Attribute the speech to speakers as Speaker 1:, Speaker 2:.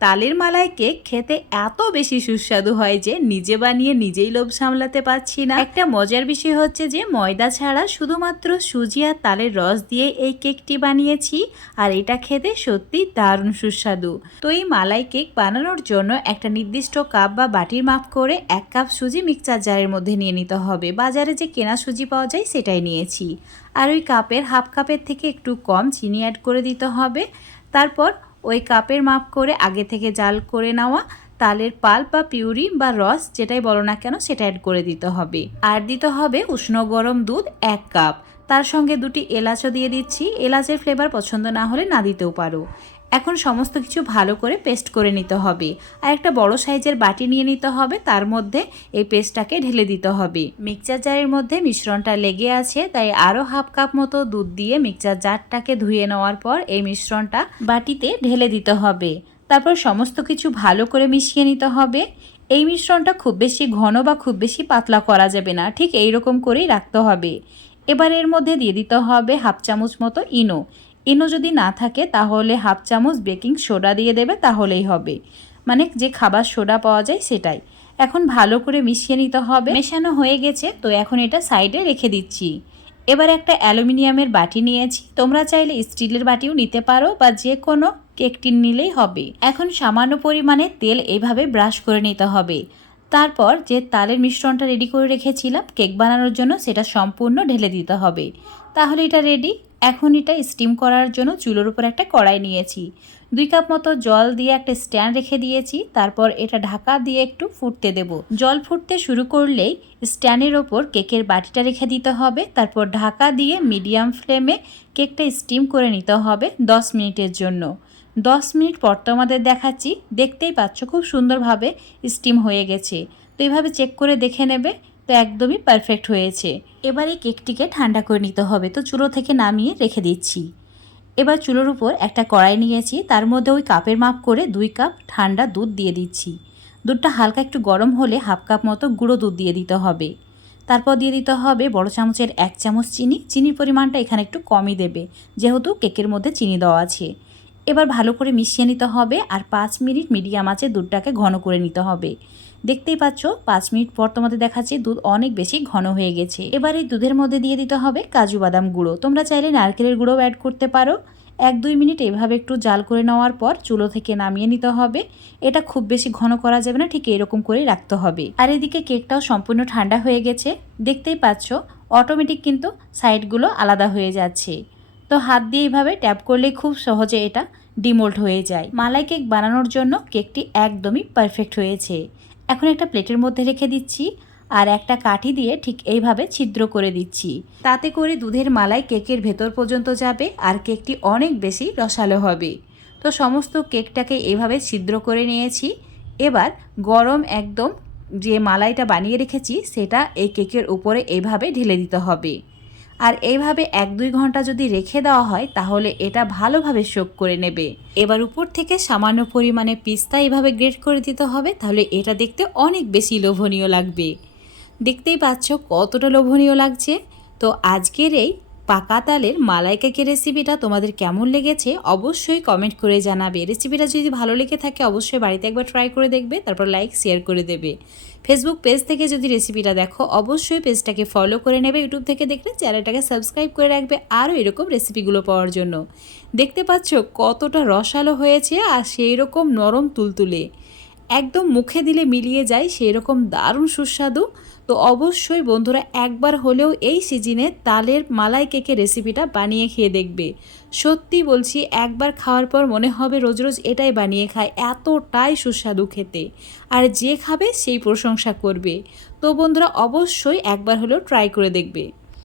Speaker 1: তালের মালাই কেক খেতে এত বেশি সুস্বাদু হয় যে নিজে বানিয়ে নিজেই লোভ সামলাতে পারছি না। একটা মজার বিষয় হচ্ছে যে ময়দা ছাড়া শুধুমাত্র সুজি আর তালের রস দিয়ে এই কেকটি বানিয়েছি আর এটা খেতে সত্যি দারুণ সুস্বাদু। তো এই মালাই কেক বানানোর জন্য একটা নির্দিষ্ট কাপ বা বাটির মাপ করে এক কাপ সুজি মিক্সচার জারের মধ্যে নিয়ে নিতে হবে। বাজারে যে কেনা সুজি পাওয়া যায় সেটাই নিয়েছি। আর ওই কাপের হাফ কাপের থেকে একটু কম চিনি অ্যাড করে দিতে হবে। তারপর ওই কাপের মাপ করে আগে থেকে জাল করে নেওয়া, তালের পাল্প বা পিউরি বা রস যেটাই বলো না কেন সেটা অ্যাড করে দিতে হবে। আর দিতে হবে উষ্ণ গরম দুধ এক কাপ। তার সঙ্গে দুটি এলাচও দিয়ে দিচ্ছি। এলাচের ফ্লেভার পছন্দ না হলে না দিতেও পারো। এখন সমস্ত কিছু ভালো করে পেস্ট করে নিতে হবে। আর একটা বড় সাইজের বাটি নিয়ে নিতে হবে, তার মধ্যে এই পেস্টটাকে ঢেলে দিতে হবে। মিক্সচার জারের মধ্যে মিশ্রণটা লেগে আছে, তাই আরও হাফ কাপ মতো দুধ দিয়ে মিক্সচার জারটাকে ধুয়ে নেওয়ার পর এই মিশ্রণটা বাটিতে ঢেলে দিতে হবে। তারপর সমস্ত কিছু ভালো করে মিশিয়ে নিতে হবে। এই মিশ্রণটা খুব বেশি ঘন বা খুব বেশি পাতলা করা যাবে না, ঠিক এই রকম করেই রাখতে হবে। এবার এর মধ্যে দিয়ে দিতে হবে হাফ চামচ মতো ইনো। ইনো যদি না থাকে, তাহলে হাফ চামচ বেকিং সোডা দিয়ে দেবে, তাহলেই হবে। মানে যে খাবার সোডা পাওয়া যায়, সেটাই। এখন ভালো করে মিশিয়ে নিতে হবে। মেশানো হয়ে গেছে, তো এখন এটা সাইডে রেখে দিচ্ছি। এবার একটা অ্যালুমিনিয়ামের বাটি নিয়েছি। তোমরা চাইলে স্টিলের বাটিও নিতে পারো, বা যে কোনো কেক টিন নিলেই হবে। এখন সামান্য পরিমাণে তেল এইভাবে ব্রাশ করে নিতে হবে। তারপর যে তালের মিশ্রণটা রেডি করে রেখেছিলাম কেক বানানোর জন্য সেটা সম্পূর্ণ ঢেলে দিতে হবে। তাহলে এটা রেডি এখন এটা স্টিম করার জন্য চুলোর উপর একটা কড়াই নিয়েছি। দুই কাপ মতো জল দিয়ে একটা স্ট্যান্ড রেখে দিয়েছি। তারপর এটা ঢাকা দিয়ে একটু ফুটতে দেব। জল ফুটতে শুরু করলেই স্ট্যান্ডের ওপর কেকের বাটিটা রেখে দিতে হবে। তারপর ঢাকা দিয়ে মিডিয়াম ফ্লেমে কেকটা স্টিম করে নিতে হবে দশ মিনিটের জন্য। দশ মিনিট পর তো আমাদের দেখাচ্ছি, দেখতেই পাচ্ছ খুব সুন্দরভাবে স্টিম হয়ে গেছে। তো এইভাবে চেক করে দেখে নেবে, তো একদমই পারফেক্ট হয়েছে। এবার এই কেকটিকে ঠান্ডা করে নিতে হবে, তো চুলো থেকে নামিয়ে রেখে দিচ্ছি। এবার চুলোর উপর একটা কড়াই নিয়েছি, তার মধ্যে ওই কাপের মাপ করে দুই কাপ ঠান্ডা দুধ দিয়ে দিচ্ছি। দুধটা হালকা একটু গরম হলে হাফ কাপ মতো গুঁড়ো দুধ দিয়ে দিতে হবে। তারপর দিয়ে দিতে হবে বড় চামচের এক চামচ চিনি, চিনির পরিমাণটা এখানে একটু কমই দেবে, যেহেতু কেকের মধ্যে চিনি দেওয়া আছে। এবার ভালো করে মিশিয়ে নিতে হবে আর পাঁচ মিনিট মিডিয়াম আছে দুধটাকে ঘন করে নিতে হবে। দেখতেই পাচ্ছ, পাঁচ মিনিট পর তোমাদের দেখাচ্ছি দুধ অনেক বেশি ঘন হয়ে গেছে। এবার এই দুধের মধ্যে দিয়ে দিতে হবে কাজু বাদাম গুঁড়ো। তোমরা চাইলে নারকেলের গুঁড়োও অ্যাড করতে পারো। এক দুই মিনিট এভাবে একটু জাল করে নেওয়ার পর চুলো থেকে নামিয়ে নিতে হবে। এটা খুব বেশি ঘন করা যাবে না, ঠিক এরকম করেই রাখতে হবে। আর এদিকে কেকটাও সম্পূর্ণ ঠান্ডা হয়ে গেছে। দেখতেই পাচ্ছ অটোমেটিক কিন্তু সাইডগুলো আলাদা হয়ে যাচ্ছে। তো হাত দিয়ে এইভাবে ট্যাপ করলে খুব সহজে এটা ডিমোল্ট হয়ে যায়। মালাই কেক বানানোর জন্য কেকটি একদমই পারফেক্ট হয়েছে। এখন একটা প্লেটের মধ্যে রেখে দিচ্ছি আর একটা কাঠি দিয়ে ঠিক এইভাবে ছিদ্র করে দিচ্ছি। তাতে করে দুধের মালাই কেকের ভেতর পর্যন্ত যাবে আর কেকটি অনেক বেশি রসালো হবে। তো সমস্ত কেকটাকে এইভাবে ছিদ্র করে নিয়েছি। এবার গরম একদম যে মালাইটা বানিয়ে রেখেছি সেটা এই কেকের উপরে এইভাবে ঢেলে দিতে হবে। আর এইভাবে এক দুই ঘণ্টা যদি রেখে দেওয়া হয়, তাহলে এটা ভালোভাবে শোক করে নেবে। এবার উপর থেকে সামান্য পরিমাণে পিস্তা এভাবে গ্রেট করে দিতে হবে, তাহলে এটা দেখতে অনেক বেশি লোভনীয় লাগবে। দেখতেই পাচ্ছ কতটা লোভনীয় লাগছে। তো আজকের এই পাকা তালের মালাইকাকে রেসিপিটা তোমাদের কেমন লেগেছে অবশ্যই কমেন্ট করে জানাবে। রেসিপিটা যদি ভালো লেগে থাকে অবশ্যই বাড়িতে একবার ট্রাই করে দেখবে, তারপর লাইক শেয়ার করে দেবে। ফেসবুক পেজ থেকে যদি রেসিপিটা দেখো, অবশ্যই পেজটাকে ফলো করে নেবে। ইউটিউব থেকে দেখলে চ্যানেলটাকে সাবস্ক্রাইব করে রাখবে আরও এরকম রেসিপিগুলো পাওয়ার জন্য। দেখতে পাচ্ছ কতটা রসালো হয়েছে আর সেই রকম নরম তুলতুলে। একদম মুখে দিলে মিলিয়ে যায় সেই রকম দারুণ সুস্বাদু। তো অবশ্যই বন্ধুরা একবার হলেও এই সিজনে তালের মালাই কেকের রেসিপিটা বানিয়ে খেয়ে দেখবে। সত্যি বলছি, একবার খাওয়ার পর মনে হবে রোজ রোজ এটাই বানিয়ে খায়, এতটাই সুস্বাদু খেতে। আর যে খাবে সেই প্রশংসা করবে। তো বন্ধুরা অবশ্যই একবার হলেও ট্রাই করে দেখবে।